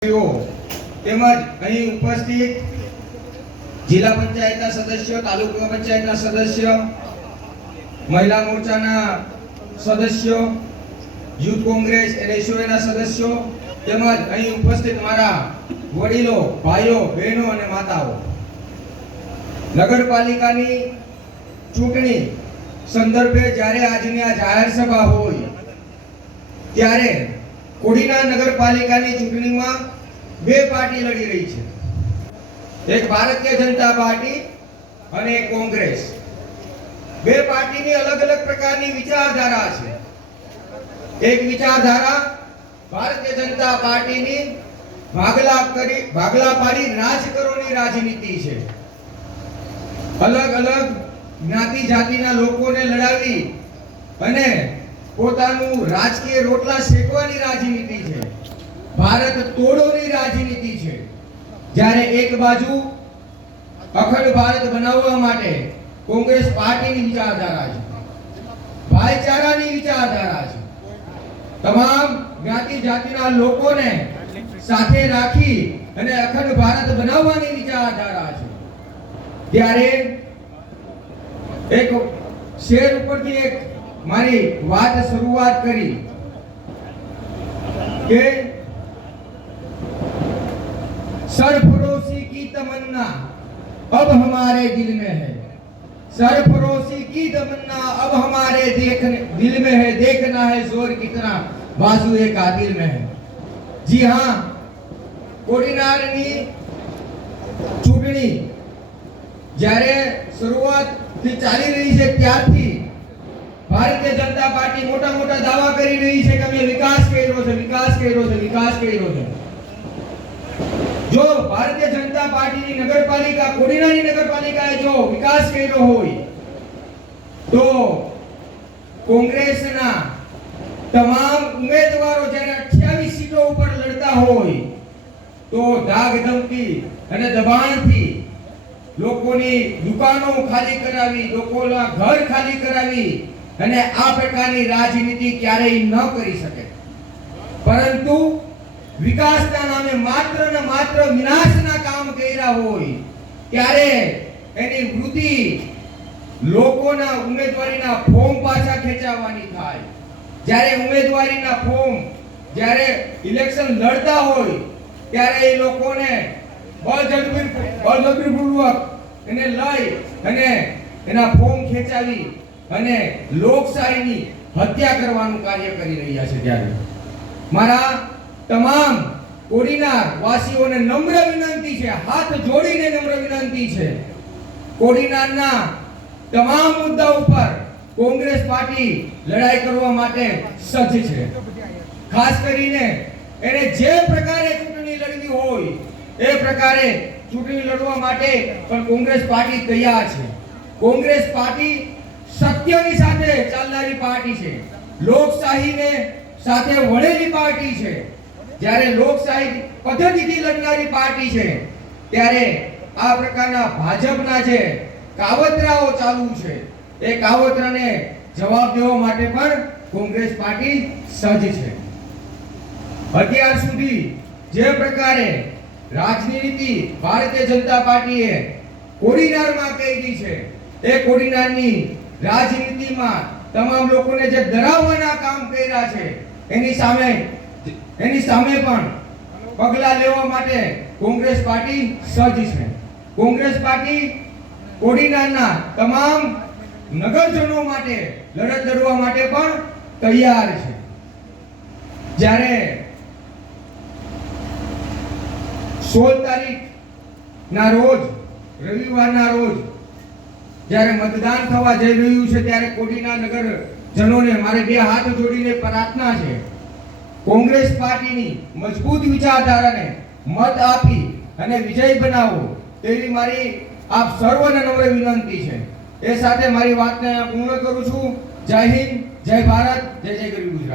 તેમજ અહીં ઉપસ્થિત જિલ્લા પંચાયતના સદસ્યો, તાલુકા પંચાયતના સદસ્ય, મહિલા મોરચાના સદસ્યો, યુથ કોંગ્રેસ, એનએસયુના સદસ્યો, તેમજ અહીં ઉપસ્થિત મારા વડીલો, ભાઈઓ, બહેનો અને માતાઓ. નગરપાલિકાની ચૂંટણી સંદર્ભે જ્યારે આજની આ જાહેર સભા હોય, ત્યારે કોડીનાર નગરપાલિકાની ચૂંટણીમાં બે પાર્ટી લડી રહી છે. એક ભારતીય જનતા પાર્ટી અને એક કોંગ્રેસ. બે પાર્ટીની અલગ અલગ પ્રકારની વિચારધારા છે. એક વિચારધારા ભારતીય જનતા પાર્ટીની ભાગલા કરી, ભાગલા પાડી રાજ કરોની રાજનીતિ છે. અલગ અલગ જ્ઞાતિ જાતિના લોકોને લડાવી અને પોતાનું રાજકીય રોટલા શેકવાની રાજનીતિ છે. ભારત તોડોની રાજનીતિ છે. જ્યારે એક બાજુ અખંડ ભારત બનાવવા માટે કોંગ્રેસ પાર્ટીની વિચારધારા છે. ભાઈચારાની વિચારધારા છે. તમામ જ્ઞાતિ જાતિના લોકોને સાથે રાખી અને અખંડ ભારત બનાવવાની વિચારધારા છે. ત્યારે એક શેર ઉપરથી એક મારી વાત શરૂઆત કરી કે सरफरोशी की तमन्ना अब हमारे दिल में है सरफरोशी की तमन्ना अब हमारे देखने दिल में है देखना है जोर कितना बाजू एक आदिल में है જી હા કોડીનારની ચૂંટણી જ્યારે શરૂઆતથી ચાલી રહી છે ત્યારથી ભારતીય જનતા પાર્ટી મોટા મોટા દાવા કરી રહી છે કે અમે વિકાસ કર્યો છે, વિકાસ કર્યો છે, વિકાસ કર્યો છે. જો ભારતીય જનતા પાર્ટીની નગરપાલિકા, કોડીનાની નગરપાલિકાએ જો વિકાસ કર્યો હોય, તો કોંગ્રેસના તમામ ઉમેદવારો જ્યારે 28 સીટો ઉપર લડતા હોય, તો ધાક ધમકી અને દબાણથી લોકોની દુકાનો ખાલી કરાવી, લોકોના ઘર ખાલી કરાવી અને આ પ્રકારની રાજનીતિ ક્યારેય ન કરી શકે. પરંતુ વિકાસના નામે માત્ર ને માત્ર વિનાશના કામ કર્યા હોય, ત્યારે એની વૃત્તિ લોકોના ઉમેદવારીના ફોર્મ પાછા ખેંચાવવાની થાય. જ્યારે ઉમેદવારીના ફોર્મ જ્યારે ઇલેક્શન લડતા હોય, ત્યારે એ લોકોને બળજબરી બળજબરીપૂર્વક એને લઈ અને એના ફોર્મ ખેંચાવી અને લોકશાહીની હત્યા કરવાનું કાર્ય કરી રહ્યા છે ત્યારે. મારા તમામ કોડીનાર વાસીઓને નમ્ર વિનંતી છે, હાથ જોડીને નમ્ર વિનંતી છે. કોડીનારના તમામ મુદ્દા ઉપર કોંગ્રેસ પાર્ટી લડાઈ કરવા માટે સજ્જ છે. ખાસ કરીને એને જે પ્રકારે ચૂંટણી લડવી હોય, એ પ્રકારે ચૂંટણી લડવા માટે પણ કોંગ્રેસ પાર્ટી તૈયાર છે. કોંગ્રેસ પાર્ટી સત્યની સાથે ચાલનારી પાર્ટી છે. લોકશાહીને સાથે વળેલી પાર્ટી છે. જ્યારે લોકશાહી પદ્ધતિથી લડનારી પાર્ટી છે, ત્યારે આ પ્રકારના ભાજપના જે કાવતરાઓ ચાલુ છે, એ કાવતરાને જવાબ દેવા માટે પણ કોંગ્રેસ પાર્ટી સજ્જ છે. અત્યાર સુધી જે પ્રકારે રાજનીતિ ભારતીય જનતા પાર્ટીએ કોડીનારમાં કહી છે, એ કોડીનારની રાજનીતિમાં તમામ લોકોને જે ડરાવવાના કામ કર્યા છે, એની સામે એની સામે પણ પગલા લેવા માટે કોંગ્રેસ પાર્ટી સજ્જ છે. કોંગ્રેસ પાર્ટી કોડીનારના તમામ નગરજનો માટે લડત લડવા માટે પણ તૈયાર છે. જ્યારે સોળ તારીખના રોજ, રવિવારના રોજ જ્યારે મતદાન થવા જઈ રહ્યું છે ત્યારે કોડીના નગર જનોને મારે બે હાથ જોડીને પ્રાર્થના છે. કોંગ્રેસ પાર્ટીની મજબૂત વિચારધારાને મત આપી અને વિજય બનાવો તેવી મારી આપ સર્વને નમ્ર વિનંતી છે. એ સાથે મારી વાતને પૂર્ણ કરું છું. જય હિન્દ, જય ભારત, જય જય ગરીબ ગુજરાત.